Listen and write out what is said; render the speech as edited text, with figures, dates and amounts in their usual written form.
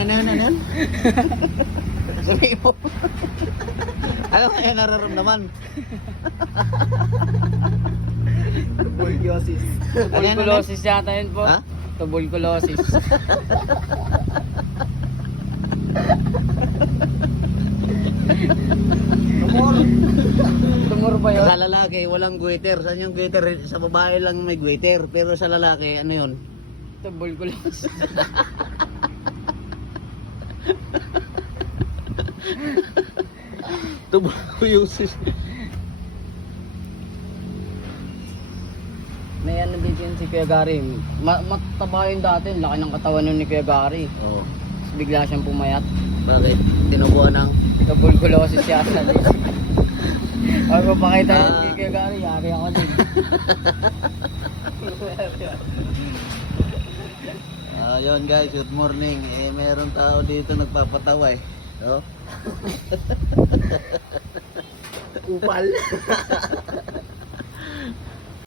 Ano? Sabi mo. Ano kaya nararamdaman? Tuberculosis. Tuberculosis yata yun po. Ha? Tuberculosis. Tumor ba yun? Sa lalaki, walang goiter. Saan yung goiter? Sa babae lang may goiter. Pero sa lalaki, ano yun? Tuberculosis. Tuberculosis. May ano dito yun si Kuya Gary. Mataba yun dati. Laki ng katawan nun ni Kuya Gary. Oo. Tapos bigla siyang pumayat. Bakit? Tinubuan ng... Tuberculosis yata. Ay, papakita yun kay Kuya Gary. Yari ako din. Ayun guys, good morning. Meron tao dito nagpapatawa eh. No? Upal.